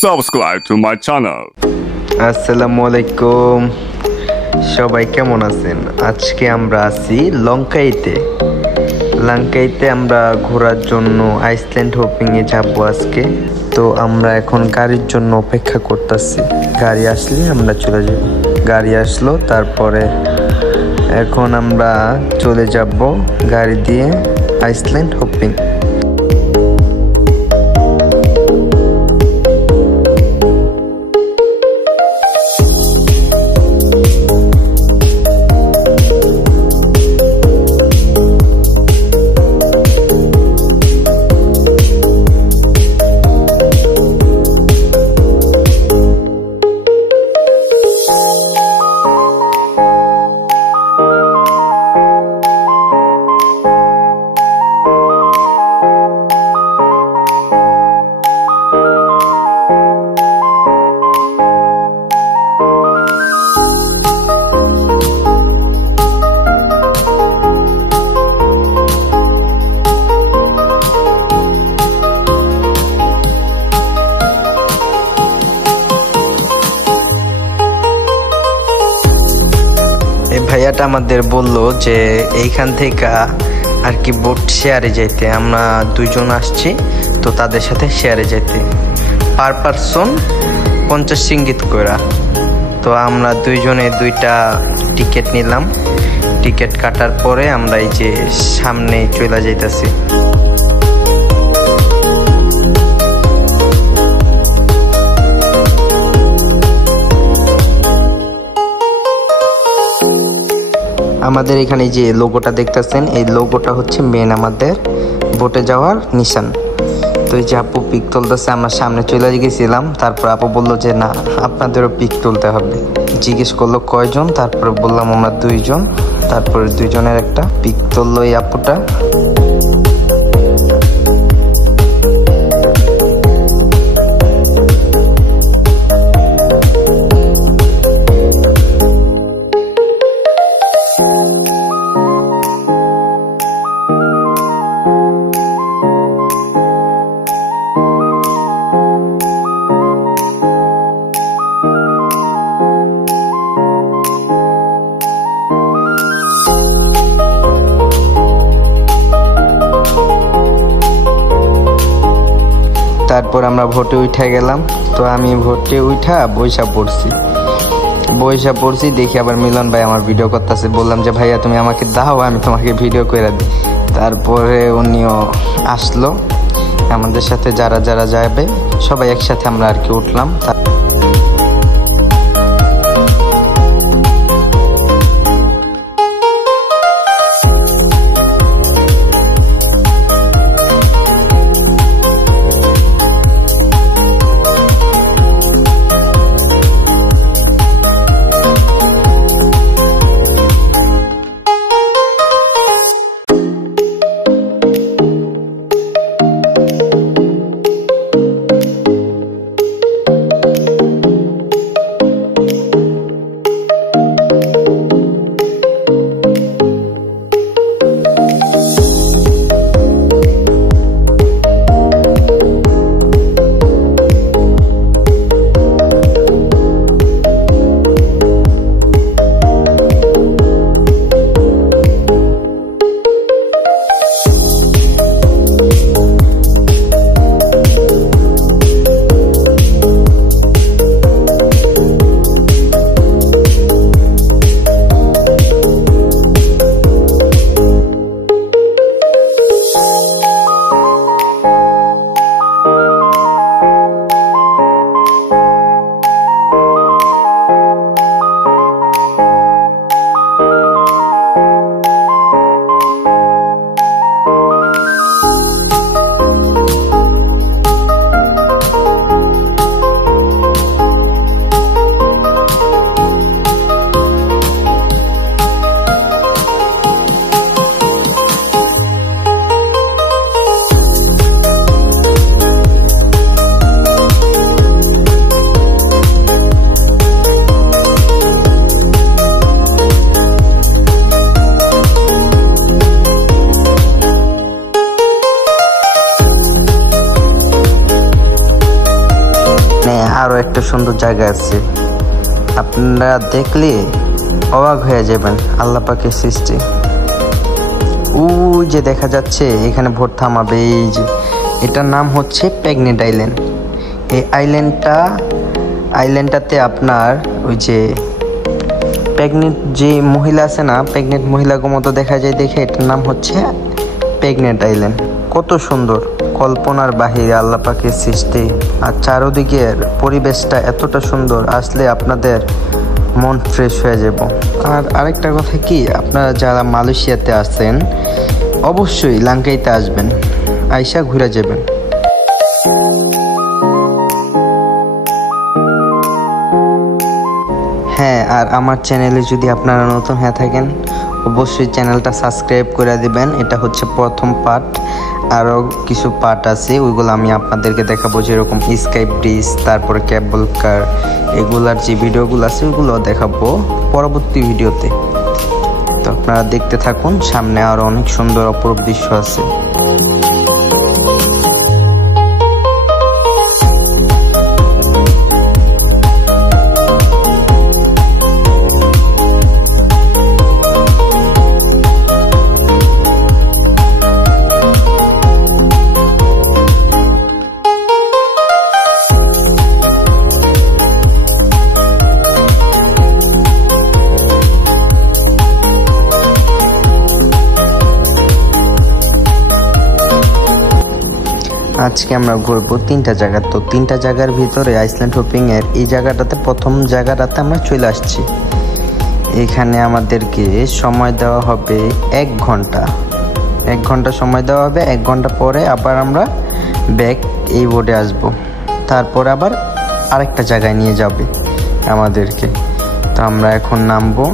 Subscribe to my channel. আসসালামু আলাইকুম, সবাই কেমন আছেন? আজকে আমরা আছি লঙ্কাইতে আমরা ঘোরার জন্য আইসল্যান্ড হপিংয়ে যাবো আজকে। তো আমরা এখন গাড়ির জন্য অপেক্ষা করতেছি, গাড়ি আসলে আমরা চলে যাব। গাড়ি আসলো, তারপরে এখন আমরা চলে যাব গাড়ি দিয়ে আইসল্যান্ড হপিং। ভাইয়াটা আমাদের বললো যে এইখান থেকে আর কি বোট শেয়ারে যাইতে। আমরা দুইজন আসছি, তো তাদের সাথে শেয়ারে যাইতে পার পারসন 50 রিঙ্গিত কইরা। তো আমরা দুইজনে দুইটা টিকিট নিলাম। টিকিট কাটার পরে আমরা এই যে সামনে চলে যাইতেছি। আমাদের এখানে যে লোগোটা দেখতেছেন, এই লোগোটা হচ্ছে মেন আমাদের বোটে যাওয়ার নিশান। তো এই যে আপু পিক তুলতেছে, আমরা সামনে চলে গেছিলাম। তারপর আপু বললো যে না, আপনাদেরও পিক তুলতে হবে। জিজ্ঞেস করলো কয়জন, তারপরে বললাম আমরা দুইজন। তারপরে দুইজনের একটা পিক তুললো এই আপুটা। তারপর আমরা ভোটে উঠে গেলাম। তো আমি ভোটে উঠা বৈশা পড়ছি দেখি আবার মিলন ভাই আমার ভিডিও করতেছে। বললাম যে ভাইয়া তুমি আমাকে দাও, আমি তোমাকে ভিডিও করে দিই। তারপরে উনিও আসলো, আমাদের সাথে যারা যারা যাবে সবাই একসাথে আমরা আর কি উঠলাম। আরো একটা সুন্দর জায়গা আছে, আপনারা দেখলে অবাক হয়ে যাবেন। আল্লাহ পাকের সৃষ্টি। যে দেখা যাচ্ছে এখানে ভোট থামাবে, এই যে এটার নাম হচ্ছে প্রেগনেন্ট আইল্যান্ড। এই আইল্যান্ডটাতে আপনার ওই যে প্রেগনেন্ট যে মহিলা আছে না, প্রেগনেন্ট মহিলাকে মতো দেখা যায় দেখে এটার নাম হচ্ছে প্রেগনেন্ট আইল্যান্ড। কত সুন্দর, কল্পনার বাহিরে আল্লাহ পাকের সৃষ্টি। আর চারদিকের পরিবেশটা এতটা সুন্দর, আসলে আপনাদের মন ফ্রেশ হয়ে যাব। আর আরেকটা কথা কি, আপনারা যারা মালয়েশিয়াতে আছেন অবশ্যই লাঙ্কাইতে আসবেন, আইসা ঘুরে যাবেন। হ্যাঁ, আর আমার চ্যানেলে যদি আপনারা নতুন হয়ে থাকেন অবশ্যই চ্যানেলটা সাবস্ক্রাইব করে দিবেন। এটা হচ্ছে প্রথম পার্ট, আরও কিছু পার্ট আছে, ওইগুলো আমি আপনাদেরকে দেখাবো, যেরকম স্কাই ব্রিজ, তারপরে কেবল কার, এগুলার যে ভিডিওগুলো আছে ওইগুলো দেখাবো পরবর্তী ভিডিওতে। তো আপনারা দেখতে থাকুন, সামনে আরও অনেক সুন্দর অপরূপ দৃশ্য আছে। আজকে আমরা ঘুরবো 3টা জায়গা। তো 3টা জায়গার ভিতরে আইসল্যান্ড হপিং এর এই জায়গাটাতে, প্রথম জায়গাটাতে আমরা চলে আসছি। এখানে আমাদেরকে সময় দেওয়া হবে 1 ঘন্টা। 1 ঘন্টা সময় দেওয়া হবে। 1 ঘন্টা পরে আবার আমরা ব্যাক এই বোর্ডে আসবো, তারপর আবার আরেকটা জায়গায় নিয়ে যাবে আমাদেরকে। তো আমরা এখন নামবো।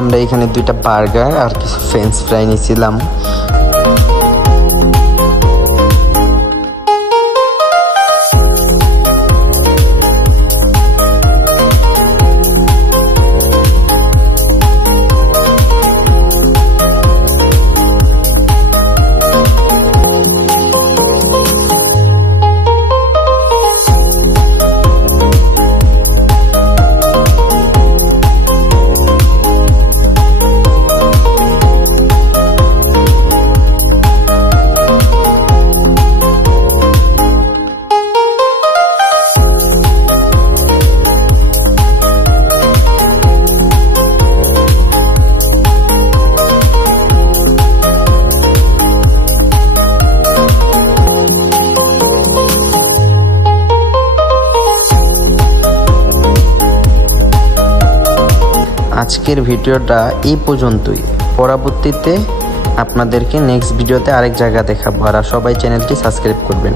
আমরা এখানে 2টা বার্গার আর কিছু ফ্রেঞ্চ ফ্রাই নিয়েছিলাম। আজকের ভিডিওটা এই পর্যন্তই। পরবর্তীতে আপনাদেরকে নেক্সট ভিডিওতে আরেক জায়গা দেখাবো। আর সবাই চ্যানেলটি সাবস্ক্রাইব করবেন।